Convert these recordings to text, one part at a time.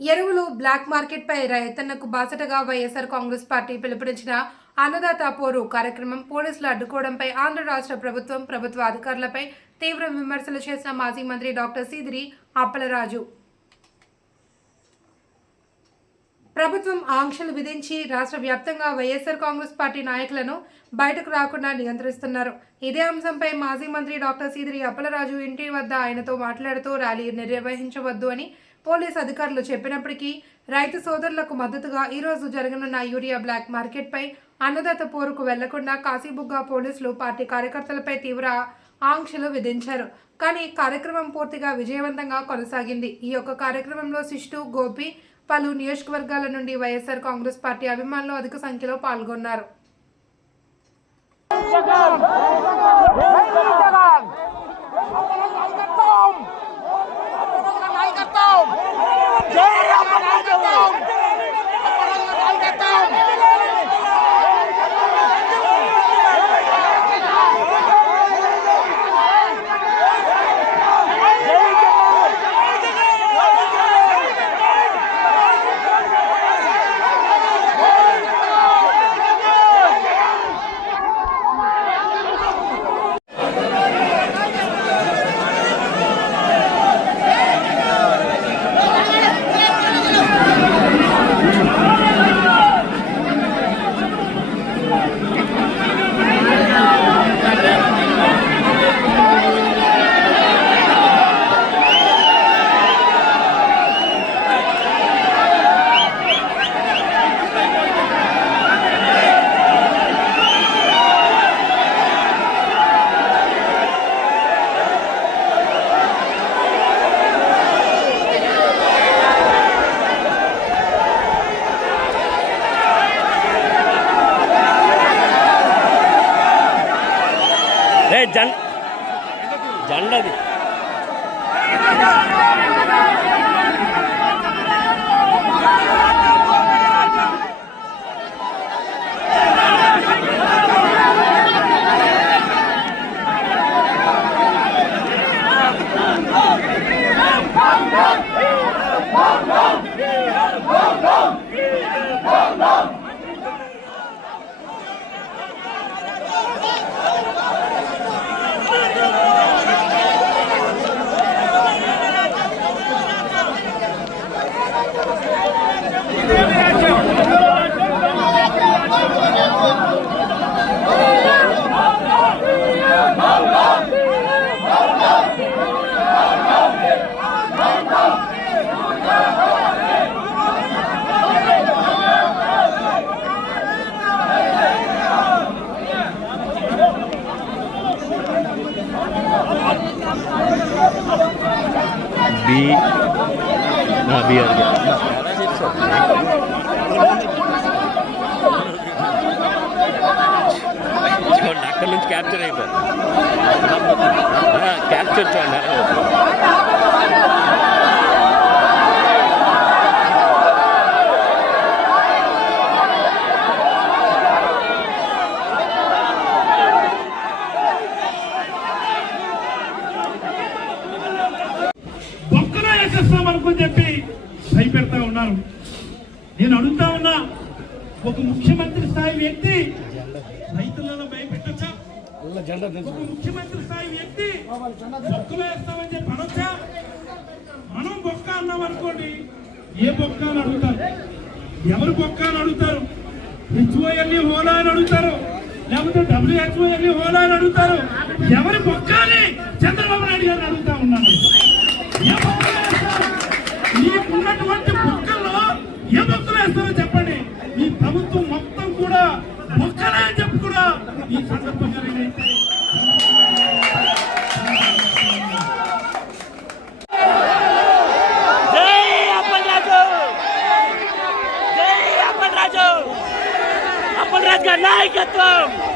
ఎరువులు బ్లాక్ మార్కెట్పై రైతన్నకు బాసటగా వైఎస్ఆర్ కాంగ్రెస్ పార్టీ పిలుపునిచ్చిన అన్నదాత పోరు కార్యక్రమం పోలీసులు అడ్డుకోవడంపై ఆంధ్ర రాష్ట్ర ప్రభుత్వం ప్రభుత్వ అధికారులపై తీవ్ర విమర్శలు చేసిన మాజీ మంత్రి డాక్టర్ సీదిరి అప్పలరాజు ప్రభుత్వం ఆంక్షలు విధించి రాష్ట్ర వ్యాప్తంగా వైఎస్ఆర్ కాంగ్రెస్ పార్టీ నాయకులను బయటకు రాకుండా నియంత్రిస్తున్నారు. ఇదే అంశంపై మాజీ మంత్రి డాక్టర్ సీదిరి అప్పలరాజు ఇంటి వద్ద ఆయనతో మాట్లాడుతూ ర్యాలీ నిర్వహించవద్దు అని పోలీస్ అధికారులు చెప్పినప్పటికీ రైతు సోదరులకు మద్దతుగా ఈరోజు జరగనున్న యూరియా బ్లాక్ మార్కెట్పై అన్నదాత పోరుకు వెళ్ళకుండా కాశీబుగ్గా పోలీసులు పార్టీ కార్యకర్తలపై తీవ్ర ఆంక్షలు విధించారు. కానీ కార్యక్రమం పూర్తిగా విజయవంతంగా కొనసాగింది. ఈ యొక్క కార్యక్రమంలో శిష్టు గోపి పలు నియోజకవర్గాల నుండి వైఎస్ఆర్ కాంగ్రెస్ పార్టీ అభిమానులు అధిక సంఖ్యలో పాల్గొన్నారు. బి బి చూడండి అక్కడి నుంచి క్యాప్చర్ అయిపో క్యాప్చర్ చూడండి నేను అడుగుతా ఉన్నా ఒక ముఖ్యమంత్రి స్థాయి వ్యక్తి రైతులను భయపెట్టొచ్చా? ఒక ముఖ్యమంత్రి స్థాయి వ్యక్తి బొక్కలు వేస్తామని చెప్పి అనొచ్చా? మనం బొక్క అన్నాం అనుకోండి ఏ బొక్క అని అడుగుతారు? ఎవరు బొక్క అని అడుగుతారు? హెచ్ఓఎల్ని హోదా అని అడుగుతారు? లేకపోతే డబ్ల్యూహెచ్ఓఎల్ని హోదా అని అడుగుతారు? ఎవరి బొక్క అని చంద్రబాబు నాయుడు గారిని అడుగుతా ఉన్నాను. ఏ బొక్కలు వేస్తారు? మీకున్నటువంటి బొక్కల్లో ఏ బొక్కలు వేస్తారో చెప్పండి మీ ప్రభుత్వం మొత్తం కూడా బొక్కలే అని చెప్పి కూడా ఈ సందర్భంగా నేనైతే జై అప్పలరాజు జై అప్పలరాజు అప్పలరాజు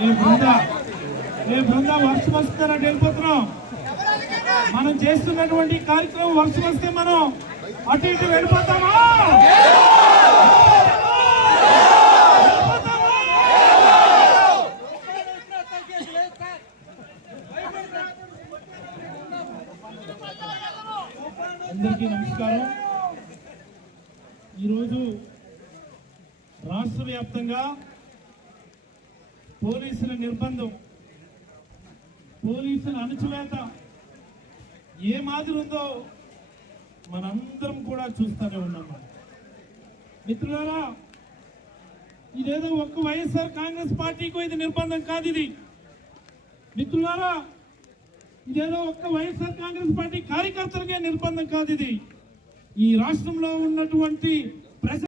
ఈ బృంద ఈ బృందం వర్షం వస్తుందని వెళ్ళిపోతున్నాం మనం చేస్తున్నటువంటి కార్యక్రమం వర్షం వస్తే మనం అటు ఇటు వెళ్ళిపోతామా? అందరికీ నమస్కారం ఈరోజు రాష్ట్ర వ్యాప్తంగా పోలీసుల నిర్బంధం పోలీసుల అణచివేత ఏ మాదిరి ఉందో మనందరం కూడా చూస్తూనే ఉన్నాము మిత్రులారా ఇదేదో ఒక్క వైఎస్ఆర్ కాంగ్రెస్ పార్టీకి ఇది నిర్బంధం కాదు ఇది మిత్రులారా ఇదేదో ఒక్క వైఎస్ఆర్ కాంగ్రెస్ పార్టీ కార్యకర్తలకే నిర్బంధం కాదు ఇది ఈ రాష్ట్రంలో ఉన్నటువంటి